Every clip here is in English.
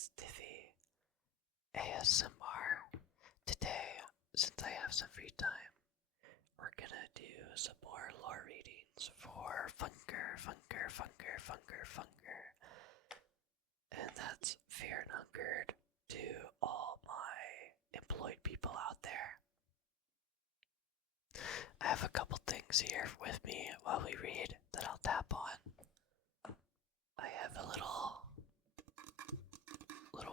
is Tiffy ASMR. Today, since I have some free time, we're gonna do some more lore readings for Funker. And that's Fear and Hungered to all my employed people out there. I have a couple things here with me while we read that I'll tap on. I have a little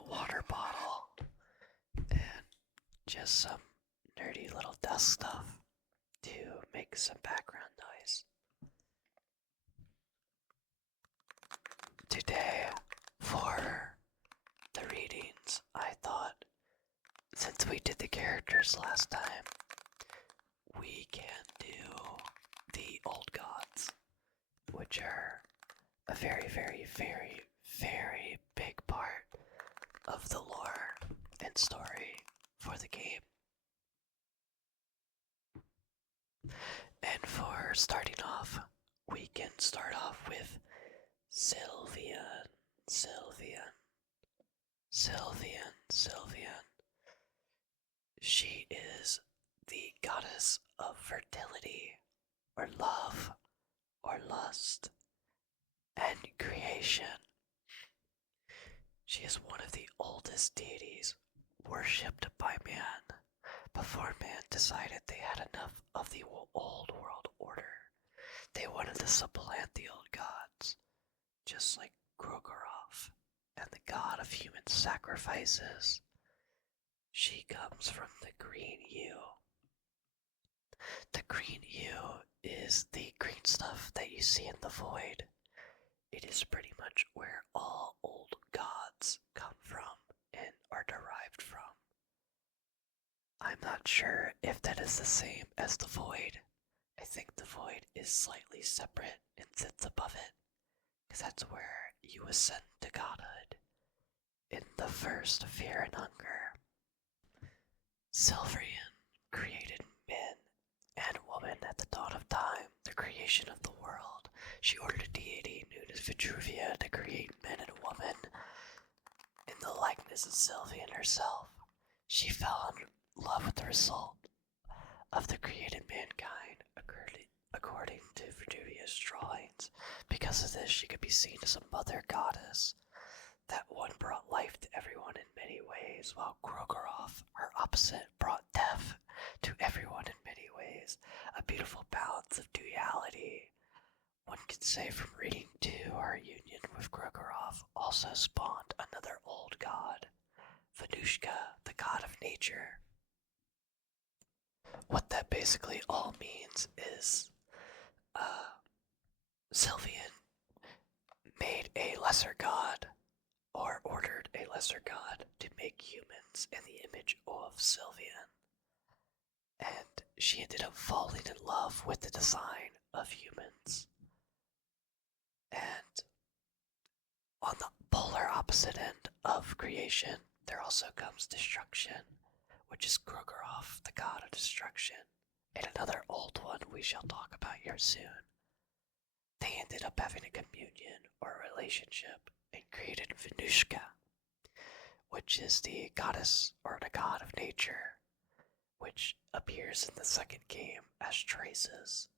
water bottle and just some nerdy little dust stuff to make some background noise. Today, for the readings, I thought since we did the characters last time, we can do the old gods, which are a very big part of the lore and story for the game. And for starting off, we can start off with Sylvian. She is the goddess of fertility, or love, or lust, and creation. She is one of the oldest deities worshipped by man before man decided they had enough of the old world order. They wanted to supplant the old gods, just like Krogarov and the god of human sacrifices. She comes from the green yew. The green yew is the green stuff that you see in the void. It is pretty much where all old gods come from and are derived from. I'm not sure if that is the same as the void. I think the void is slightly separate and sits above it, because that's where you ascend to godhood in the first Fear and Hunger. Silverian created men and woman at the dawn of time, the creation of the world. She ordered a deity known as Vitruvia to create men and woman in the likeness of Sylvian herself. She fell in love with the result of the created mankind according to Vitruvia's drawings. Because of this, she could be seen as a mother goddess. That one brought life to everyone in many ways, while Krogarov, her opposite, brought death to everyone in many ways. A beautiful balance of duality. One could say from reading 2, our union with Krogarov also spawned another old god, Venushka, the god of nature. What that basically all means is, Sylvian made a lesser god, or ordered a lesser god to make humans in the image of Sylvian. And she ended up falling in love with the design of humans. And on the polar opposite end of creation, there also comes destruction, which is Krogarov, the god of destruction, and another old one we shall talk about here soon. They ended up having a communion or a relationship and created Venushka, which is the goddess or the god of nature, which appears in the second game as Traces,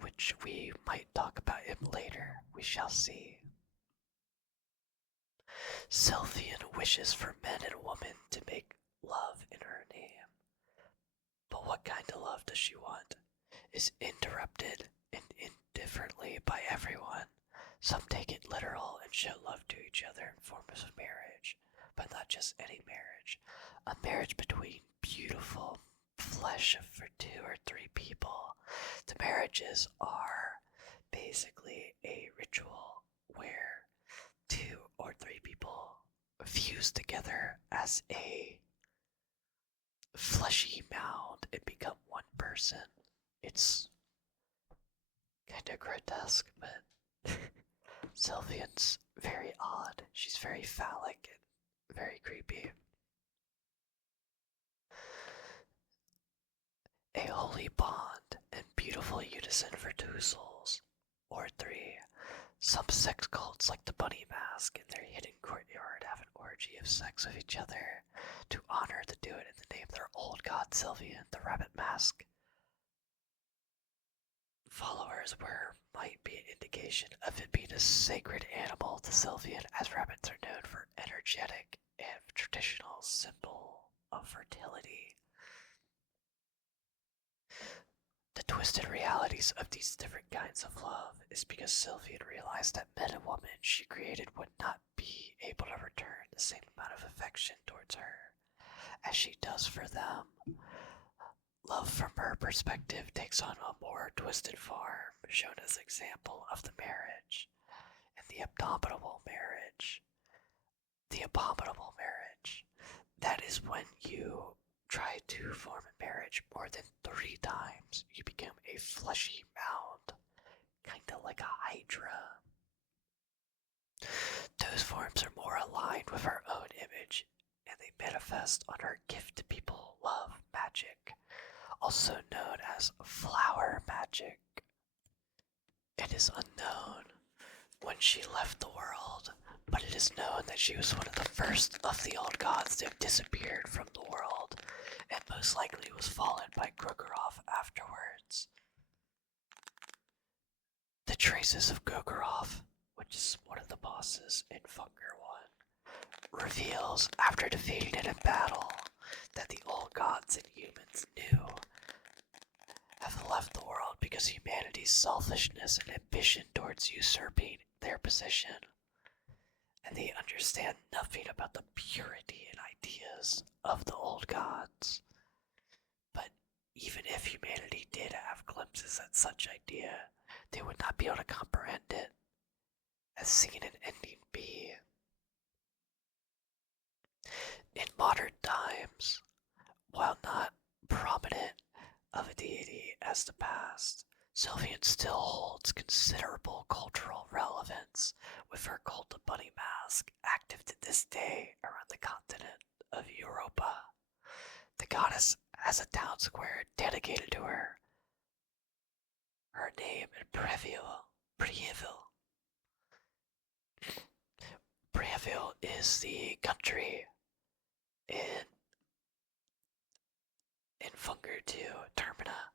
which we might talk about him later, we shall see. Sylvian wishes for men and women to make love in her name. But what kind of love does she want? Is interrupted and indifferently by everyone. Some take it literal and show love to each other in forms of marriage, but not just any marriage. A marriage between beautiful flesh for 2 or 3 people. The marriages are basically a ritual where 2 or 3 people fuse together as a fleshy mound and become one person. It's kind of grotesque, but Sylvian's very odd. She's very phallic and very creepy. A holy bond and beautiful unison for 2 souls, or 3. Some sex cults, like the Bunny Mask, in their hidden courtyard have an orgy of sex with each other to honor the do it in the name of their old god Sylvian, the Rabbit Mask. Followers were might be an indication of it being a sacred animal to Sylvian, as rabbits are known for energetic and traditional symbol of fertility. The twisted realities of these different kinds of love is because Sylvian realized that men and women she created would not be able to return the same amount of affection towards her as she does for them. Love from her perspective takes on a more twisted form, shown as an example of the marriage and the abominable marriage. The abominable marriage. That is when you try to form a marriage more than 3 times. You become a fleshy mound, kinda like a hydra. Those forms are more aligned with our own image, and they manifest on our gift to people love magic, also known as flower magic. It is unknown when she left the world, but it is known that she was one of the first of the old gods to have disappeared from the world, and most likely was followed by Grogoroth afterwards. The traces of Grogoroth, which is one of the bosses in Fungar 1, reveals, after defeating it in battle, that the old gods and humans knew have left the world because humanity's selfishness and ambition towards usurping their position, and they understand nothing about the purity and ideas of the old gods. But even if humanity did have glimpses at such idea, they would not be able to comprehend it, as seen an ending be. In modern times, while not prominent of a deity as the past, Sylvian still holds considerable cultural relevance, with her cult of Bunny Mask active to this day around the continent of Europa. The goddess has a town square dedicated to her. Her name in Breville is the country in Fungar 2, Termina.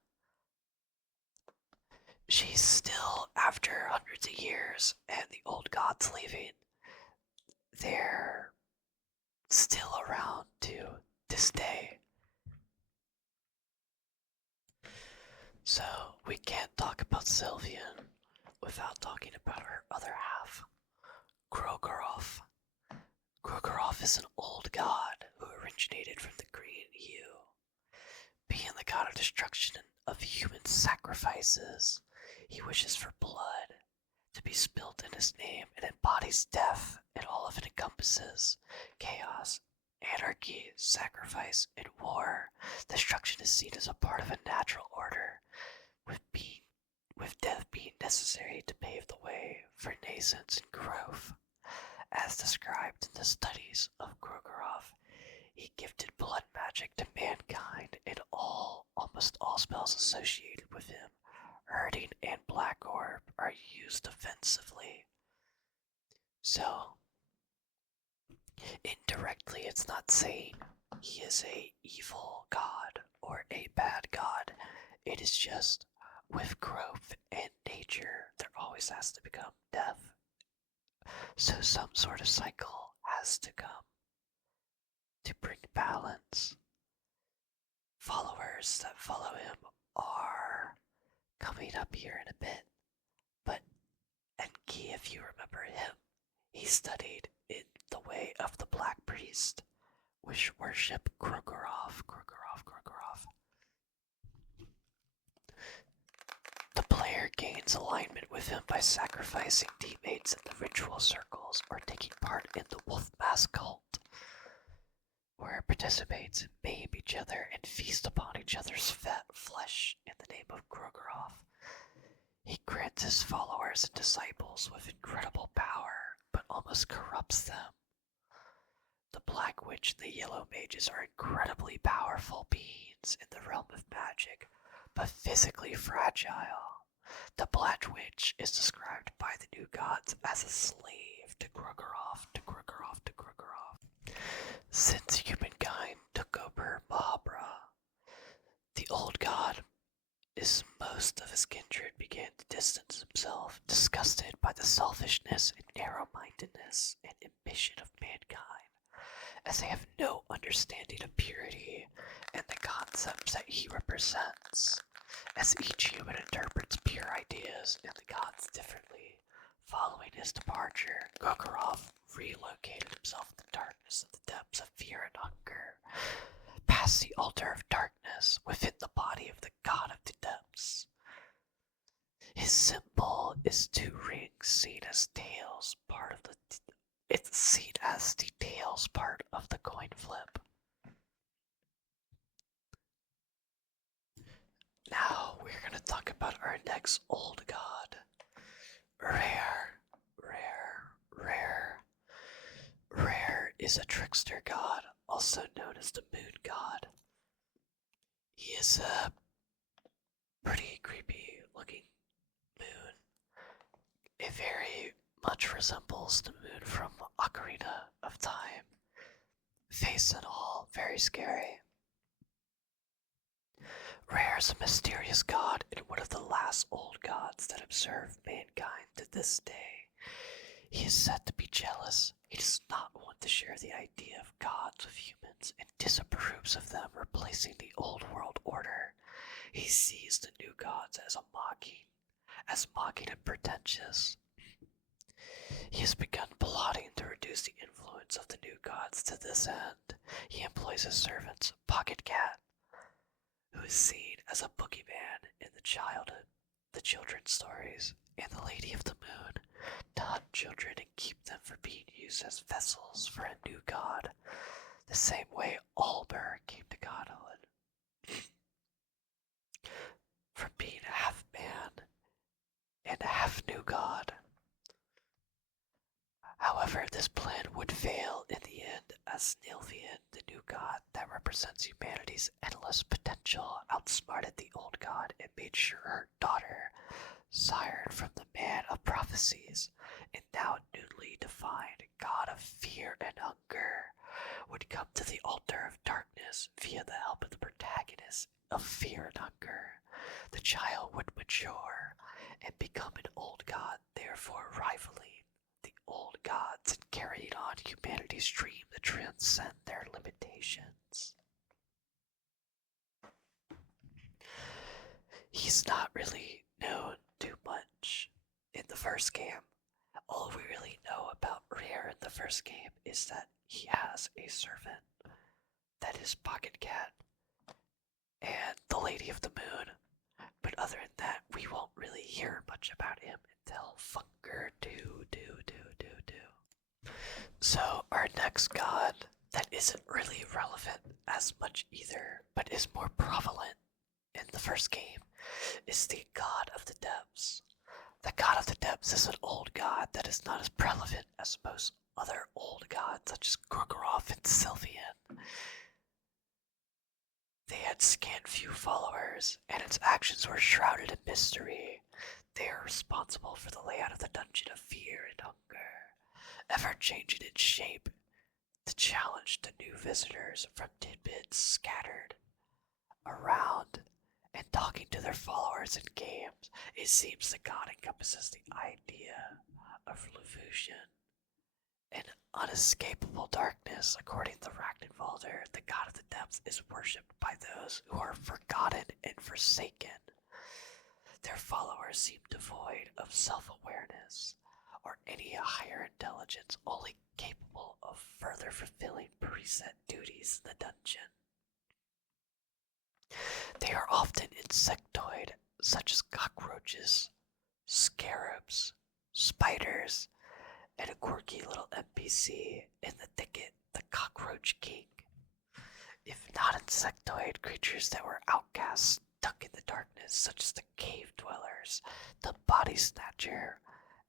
She's still, after hundreds of years and the old gods leaving, they're still around to this day. So we can't talk about Sylvian without talking about her other half, Grogoroth. Grogoroth is an old god who originated from the green hue. Being the god of destruction of human sacrifices, he wishes for blood to be spilled in his name and embodies death, and all of it encompasses chaos, anarchy, sacrifice, and war. Destruction is seen as a part of a natural order, with death being necessary to pave the way for nascence and growth. As described in the studies of Grogoroth, he gifted blood magic to mankind, and almost all spells associated with him, hurting and black orb, are used offensively. So, indirectly, it's not saying he is a evil god or a bad god. It is just, with growth and nature, there always has to become death. So some sort of cycle has to come to bring balance. Followers that follow him are coming up here in a bit, but Enki, if you remember him, he studied in the way of the Black Priest, which worship Grogoroth. The player gains alignment with him by sacrificing teammates in the ritual circles or taking part in the Wolf Mask cult, where participants maim each other and feast upon each other's fat flesh in the name of Grogoroth. He grants his followers and disciples with incredible power, but almost corrupts them. The Black Witch and the Yellow Mages are incredibly powerful beings in the realm of magic, but physically fragile. The Black Witch is described by the new gods as a slave to Grogaroth, to Grogaroth, to Grogaroth. Since humankind took over Mahabra, the old god, as most of his kindred began to distance himself, disgusted by the selfishness and narrow-mindedness and ambition of mankind, as they have no understanding of purity and the concepts that he represents, as each human interprets pure ideas and the gods differently. Following his departure, Gokarov relocated himself in the darkness of the depths of fear and hunger, past the altar of darkness within the body of the god of the depths. His symbol is two rings seen as tails, it's seen as the tails part of the coin flip. Now we're gonna talk about our next old god. Rare, Rare. Rare is a trickster god, also known as the moon god. He is a pretty creepy looking moon. It very much resembles the moon from Ocarina of Time. Face and all, very scary. Rare is a mysterious god and one of the last old gods that observe mankind to this day. He is said to be jealous. He does not want to share the idea of gods with humans and disapproves of them replacing the old world order. He sees the new gods as mocking and pretentious. He has begun plotting to reduce the influence of the new gods to this end. He employs his servants, Pocket Cat, who is seen as a boogeyman in the children's stories, and the Lady of the Moon, to hunt children and keep them from being used as vessels for a new god, the same way Albur came to godhood. From being half man and half new god. However, this plan would fail in the end, as Nilvian, the new god that represents humanity's endless potential, outsmarted the old god and made sure her daughter, sired from the man of prophecies, and now newly defined god of fear and hunger, would come to the altar of darkness via the help of the protagonist of fear and hunger. The child would mature and become an old god, therefore rivaling the old gods and carrying on humanity's dream to transcend their limitations. He's not really known too much in the first game. All we really know about Rare in the first game is that he has a servant that is Pocket Cat and the Lady of the Moon. But other than that, we won't really hear much about him until Funger 2. So our next god that isn't really relevant as much either, but is more prevalent in the first game, is the God of the Depths. The God of the Depths is an old god that is not as prevalent as most other old gods such as Gorgoroth and Sylvian. They had scant few followers, and its actions were shrouded in mystery. They are responsible for the layout of the Dungeon of Fear and Hunger, ever changing its shape to challenge the new visitors from tidbits scattered around and talking to their followers in games. It seems the god encompasses the idea of illusion and unescapable darkness. According to Ragnvalder, the god of the depths is worshipped by those who are forgotten and forsaken. Their followers seem devoid of self-awareness or any higher intelligence, only capable of further fulfilling preset duties in the dungeon. They are often insectoid, such as cockroaches, scarabs, spiders, and a quirky little NPC in the thicket, the Cockroach King. If not insectoid, creatures that were outcasts, stuck in the darkness, such as the cave dwellers, the body snatcher,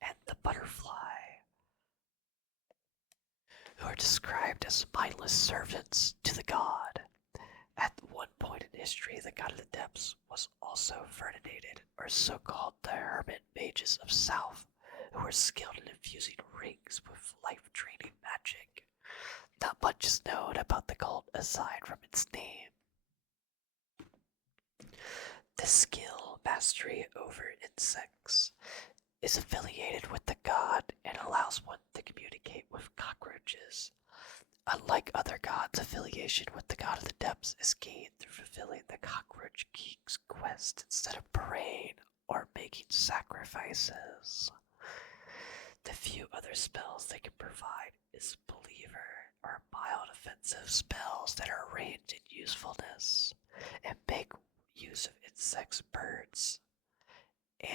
and the butterfly, who are described as mindless servants to the god. At one point in history, the god of the depths was also Verdinated, or so-called the hermit mages of South, who were skilled in infusing rings with life-draining magic. Not much is known about the cult aside from its name. The skill, mastery over insects, is affiliated with the god and allows one to communicate with cockroaches. Unlike other gods, affiliation with the god of the depths is gained through fulfilling the cockroach king's quest instead of praying or making sacrifices. The few other spells they can provide is believer or mild offensive spells that are ranged in usefulness and make use of insects, birds, and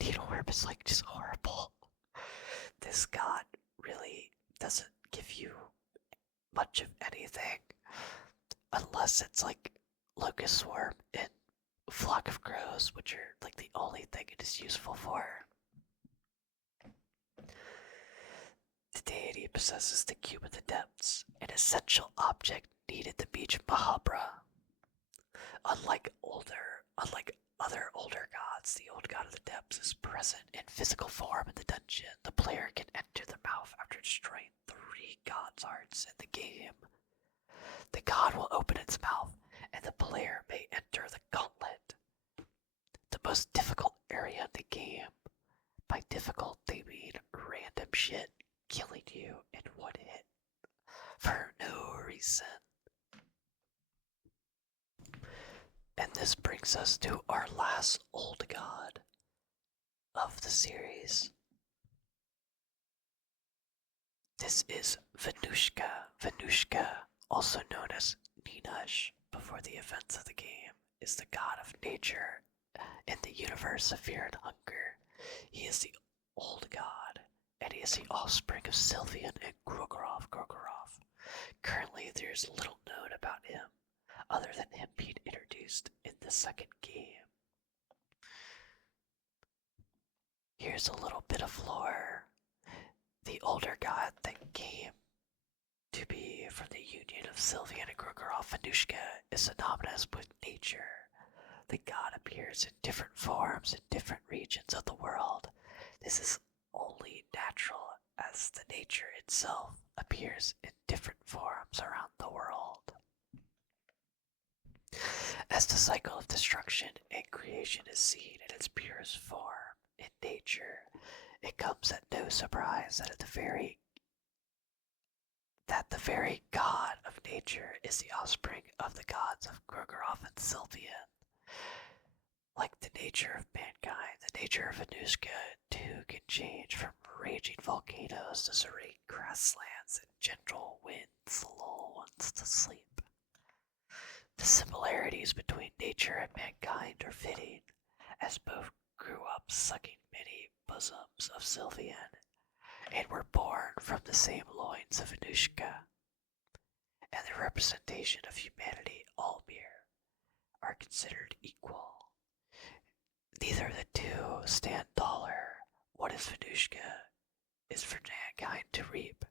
needleworm is like just horrible. This god really doesn't give you much of anything unless it's like locust swarm and flock of crows, which are like the only thing it is useful for. The deity possesses the cube of the depths, an essential object needed to beach Mahabra. Unlike other older gods, the old god of the depths is present in physical form in the dungeon. The player can enter the mouth after destroying 3 god's hearts in the game. The god will open its mouth, and the player may enter the gauntlet, the most difficult area in the game. By difficult, they mean random shit killing you in one hit for no reason. And this brings us to our last old god of the series. This is Venushka. Venushka, also known as Ninash before the events of the game, is the god of nature in the universe of fear and hunger. He is the old god, and he is the offspring of Sylvian and Grogoroth. Currently, there is little known about him, other than him being introduced in the second game. Here's a little bit of lore. The older god that came to be from the union of Sylvian and Grogoroth, Venushka, is synonymous with nature. The god appears in different forms in different regions of the world. This is only natural as the nature itself appears in different forms around the world. As the cycle of destruction and creation is seen in its purest form in nature, it comes at no surprise that the very god of nature is the offspring of the gods of Grogoroth and Sylvian. Like the nature of mankind, the nature of Venushka too can change from raging volcanoes to serene grasslands and gentle winds lull ones to sleep. The similarities between nature and mankind are fitting, as both grew up sucking many bosoms of Sylvian, and were born from the same loins of Venushka. And the representation of humanity, Almir, are considered equal. Neither of the two stand taller. What is Venushka is for mankind to reap,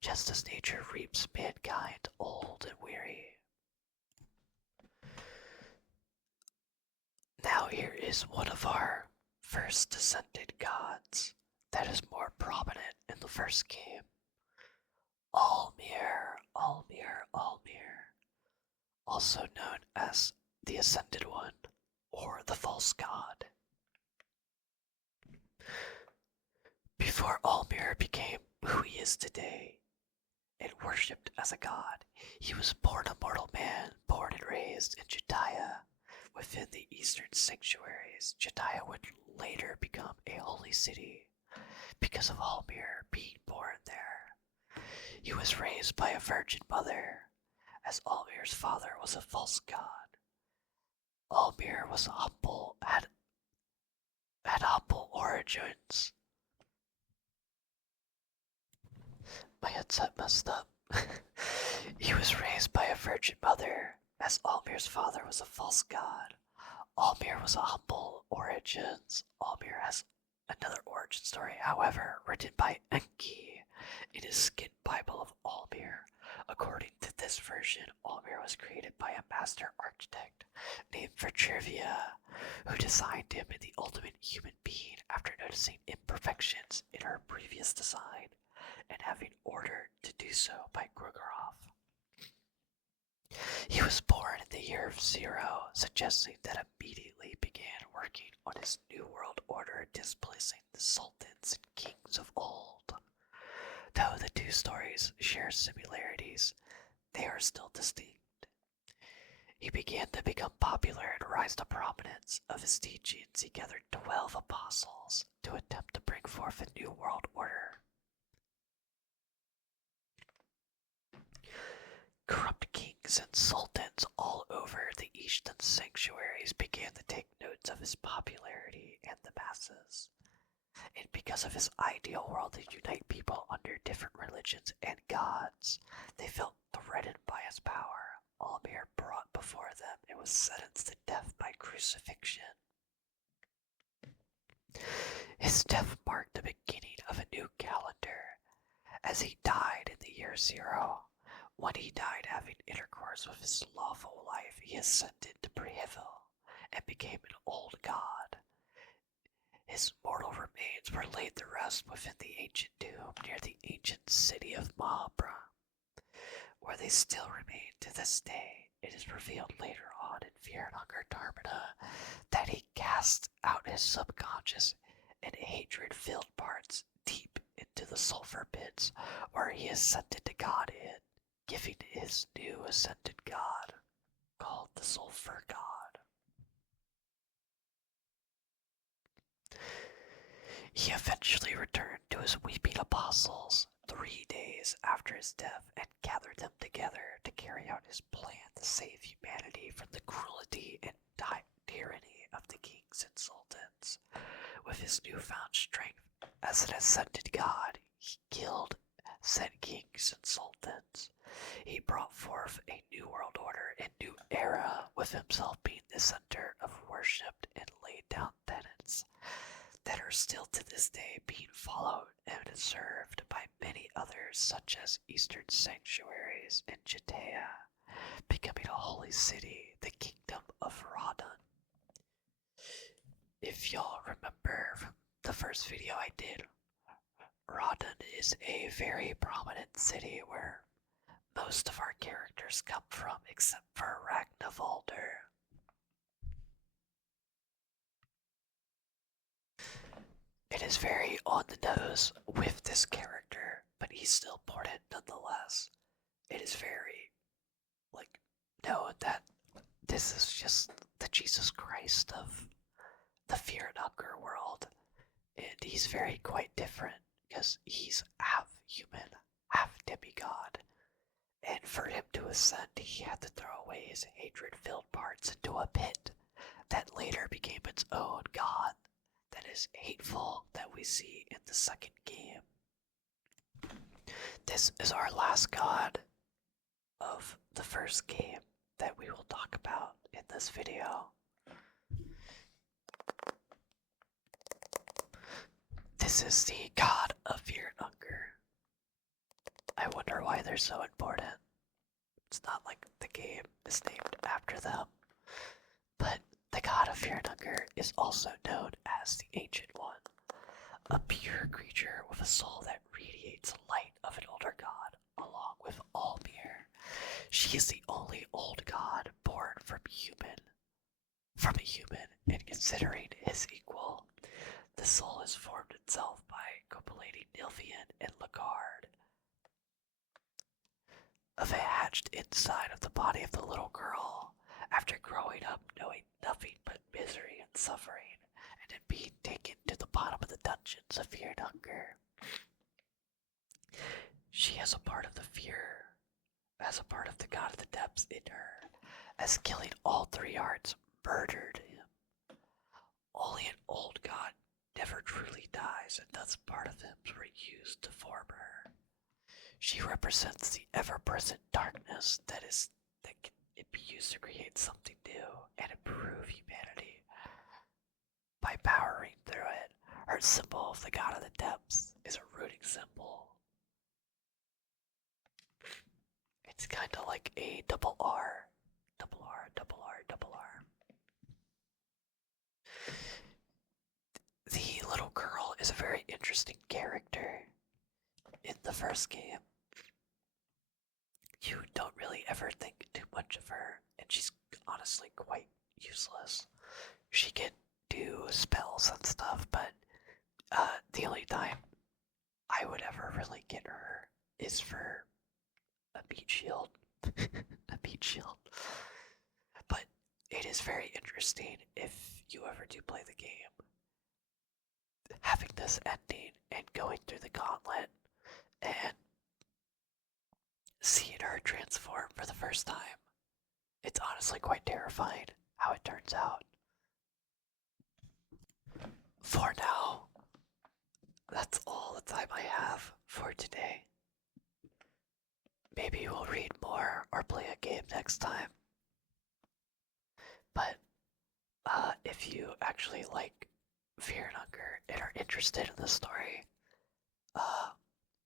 just as nature reaps mankind old and weary. Now here is one of our first descended gods that is more prominent in the first game. Almir, also known as the Ascended One, or the False God. Before Almir became who he is today, and worshipped as a god, he was born a mortal man, born and raised in Judea, within the eastern sanctuaries. Judea would later become a holy city, because of Almir being born there. He was raised by a virgin mother, as Almir's father was a false god. Almir was humble, had humble origins. My headset messed up. He was raised by a virgin mother, as Almir's father was a false god. Almir was a humble origins. Almir has another origin story, however, written by Enki, in his skin Bible of Almir. According to this version, Almir was created by a master architect named Vitrivia, who designed him in the ultimate human being after noticing imperfections in her previous design and having ordered to do so by Grogorov. He was born in the year of 0, suggesting that immediately began working on his new world order, displacing the sultans and kings of old. Though the two stories share similarities, they are still distinct. He began to become popular and rise to prominence. Of his teachings, he gathered 12 apostles to attempt to bring forth a new world order. Corrupt kings and sultans all over the Eastern sanctuaries began to take notes of his popularity and the masses. And because of his ideal world to unite people under different religions and gods, they felt threatened by his power. Almir brought before them and was sentenced to death by crucifixion. His death marked the beginning of a new calendar, as he died in the year 0. When he died having intercourse with his lawful wife, he ascended to Prehevil and became an old god. His mortal remains were laid to rest within the ancient tomb near the ancient city of Mahabra, where they still remain to this day. It is revealed later on in Fear and Hunger Dharmata that he cast out his subconscious and hatred-filled parts deep into the sulfur pits, where he ascended to Godhead, giving his new ascended god, called the Sulfur God. He eventually returned to his weeping apostles 3 days after his death and gathered them together to carry out his plan to save humanity from the cruelty and tyranny of the kings and sultans. With his newfound strength as an ascended god, he killed said kings and sultans. He brought forth a new world order and new era, with himself being the center of worship and laid down tenets that are still to this day being followed and observed by many others, such as Eastern sanctuaries and Judea, becoming a holy city, the kingdom of Radon. If y'all remember from the first video I did, Radon is a very prominent city where most of our characters come from, except for Ragnavaldr. It is very on the nose with this character, but he's still important nonetheless. It is very, known that this is just the Jesus Christ of the Fear and Hunger world. And he's very quite different, because he's half human, half demigod. And for him to ascend, he had to throw away his hatred-filled parts into a pit that later became its own god that is hateful, that we see in the second game. This is our last god of the first game that we will talk about in this video. This is the god of Fear and Hunger. I wonder why they're so important. It's not like the game is named after them. But the god of Fear and Hunger is also known as the Ancient One, a pure creature with a soul that radiates light of an older god, along with Almir. She is the only old god born from a human, and considering his equal. The soul has formed itself by copullating Nilfian and Lagard. Of it hatched inside of the body of the little girl, after growing up knowing nothing but misery and suffering, and then being taken to the bottom of the dungeons of Fear and Hunger. She has a part of the fear, as a part of the god of the depths in her, as killing all 3 hearts murdered him. Only an old god never truly dies, and thus part of him were used to form her. She represents the ever-present darkness that can be used to create something new and improve humanity. By powering through it, her symbol of the god of the depths is a rooting symbol. It's kind of like a double R. Double R, double R, double R. The little girl is a very interesting character in the first game. You don't really ever think too much of her, and she's honestly quite useless. She can do spells and stuff, but the only time I would ever really get her is for a meat shield. A meat shield. But it is very interesting if you ever do play the game. Having this ending and going through the gauntlet and seeing her transform for the first time. It's honestly quite terrifying how it turns out. For now, that's all the time I have for today. Maybe we'll read more or play a game next time. But if you actually like Fear and Hunger and are interested in the story,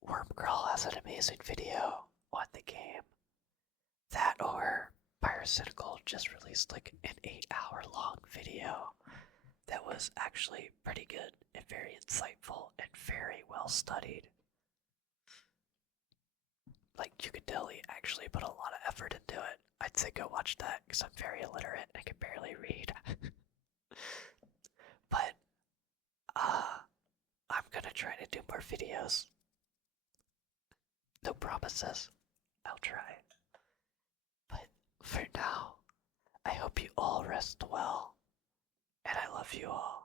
Worm Girl has an amazing video on the game. That or Pyrocynical just released like an 8-hour long video that was actually pretty good and very insightful and very well studied. Like, you could tell he actually put a lot of effort into it. I'd say go watch that because I'm very illiterate and I can barely read. But, I'm gonna try to do more videos. No promises. I'll try. But for now, I hope you all rest well, and I love you all.